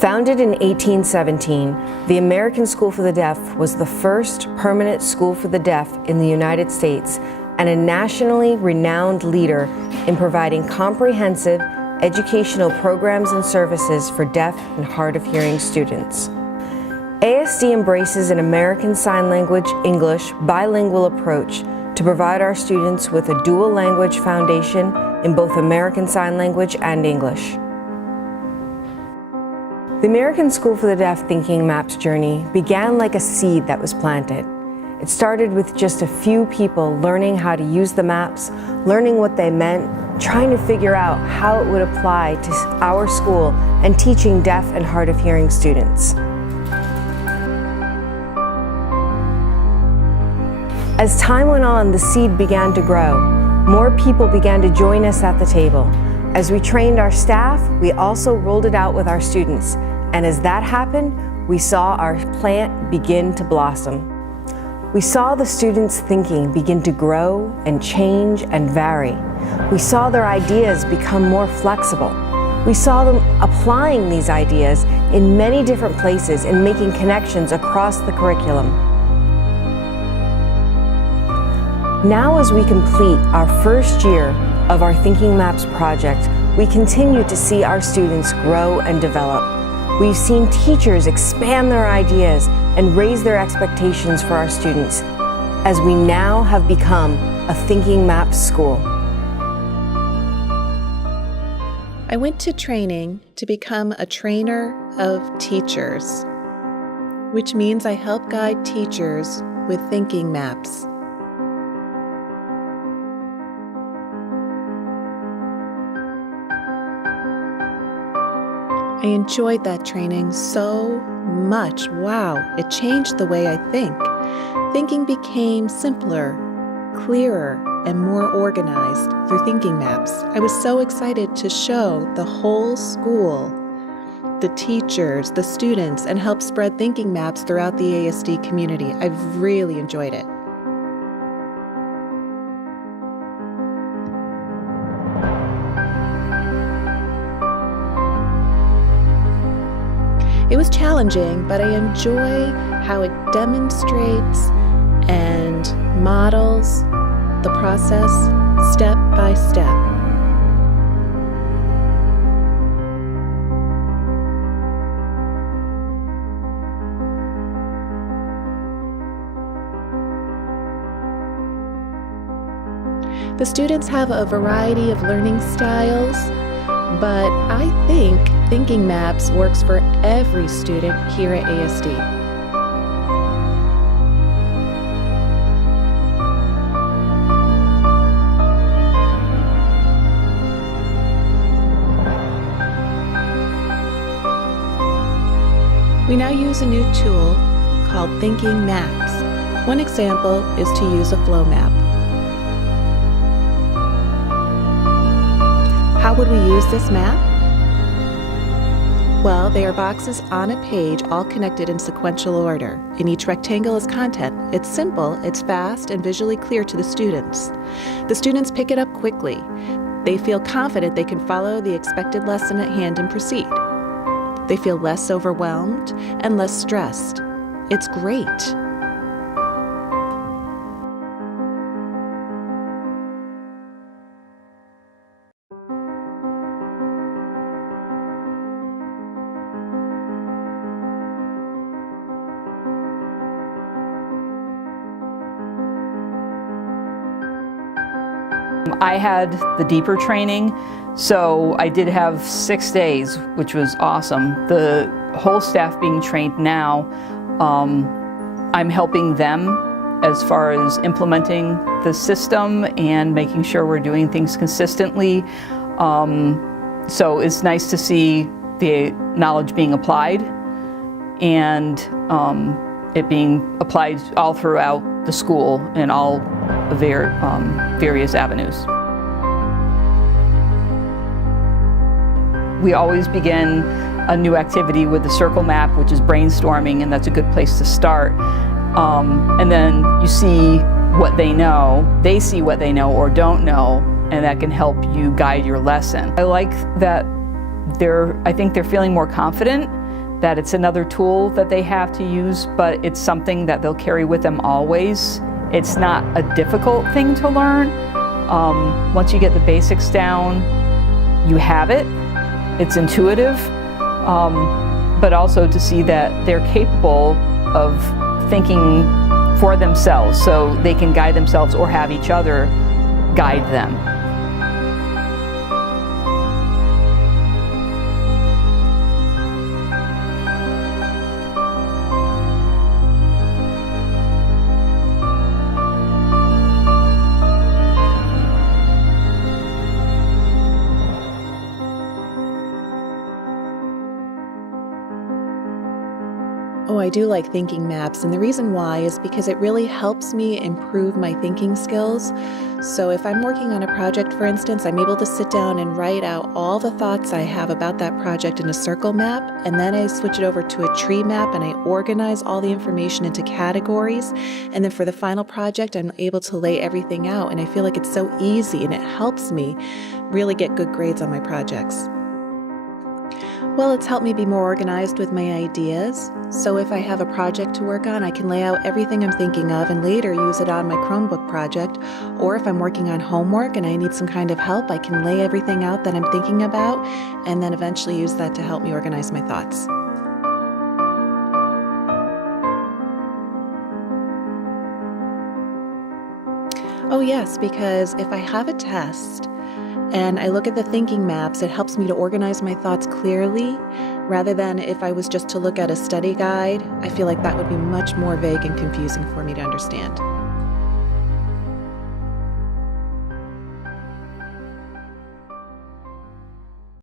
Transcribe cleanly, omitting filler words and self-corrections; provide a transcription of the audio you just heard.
Founded in 1817, the American School for the Deaf was the first permanent school for the deaf in the United States and a nationally renowned leader in providing comprehensive educational programs and services for deaf and hard of hearing students. ASD embraces an American Sign Language English bilingual approach to provide our students with a dual language foundation in both American Sign Language and English. The American School for the Deaf Thinking Maps journey began like a seed that was planted. It started with just a few people learning how to use the maps, learning what they meant, trying to figure out how it would apply to our school, and teaching deaf and hard of hearing students. As time went on, the seed began to grow. More people began to join us at the table. As we trained our staff, we also rolled it out with our students. And as that happened, we saw our plant begin to blossom. We saw the students' thinking begin to grow and change and vary. We saw their ideas become more flexible. We saw them applying these ideas in many different places and making connections across the curriculum. Now, as we complete our first year of our Thinking Maps project, we continue to see our students grow and develop. We've seen teachers expand their ideas and raise their expectations for our students, as we now have become a Thinking Maps school. I went to training to become a trainer of teachers, which means I help guide teachers with thinking maps. I enjoyed that training so much. Wow, it changed the way I think. Thinking became simpler, clearer, and more organized through thinking maps. I was so excited to show the whole school, the teachers, the students, and help spread thinking maps throughout the ASD community. I've really enjoyed it. It was challenging, but I enjoy how it demonstrates and models the process step by step. The students have a variety of learning styles, but I think Thinking Maps works for every student here at ASD. We now use a new tool called Thinking Maps. One example is to use a flow map. How would we use this map? Well, they are boxes on a page, all connected in sequential order. In each rectangle is content. It's simple, it's fast, and visually clear to the students. The students pick it up quickly. They feel confident they can follow the expected lesson at hand and proceed. They feel less overwhelmed and less stressed. It's great. I had the deeper training, so I did have 6 days, which was awesome. The whole staff being trained now, I'm helping them as far as implementing the system and making sure we're doing things consistently. So it's nice to see the knowledge being applied and it being applied all throughout the school in all various avenues. We always begin a new activity with the circle map, which is brainstorming, and that's a good place to start. And then you see what they know, they see what they know or don't know, and that can help you guide your lesson. I like that I think they're feeling more confident that it's another tool that they have to use, but it's something that they'll carry with them always. It's not a difficult thing to learn. Once you get the basics down, you have it. It's intuitive, but also to see that they're capable of thinking for themselves, so they can guide themselves or have each other guide them. Oh, I do like thinking maps, and the reason why is because it really helps me improve my thinking skills. So if I'm working on a project, for instance, I'm able to sit down and write out all the thoughts I have about that project in a circle map, and then I switch it over to a tree map and I organize all the information into categories. And then for the final project, I'm able to lay everything out, and I feel like it's so easy and it helps me really get good grades on my projects. Well, it's helped me be more organized with my ideas. So if I have a project to work on, I can lay out everything I'm thinking of and later use it on my Chromebook project. Or if I'm working on homework and I need some kind of help, I can lay everything out that I'm thinking about and then eventually use that to help me organize my thoughts. Oh yes, because if I have a test and I look at the thinking maps, it helps me to organize my thoughts clearly, rather than if I was just to look at a study guide. I feel like that would be much more vague and confusing for me to understand.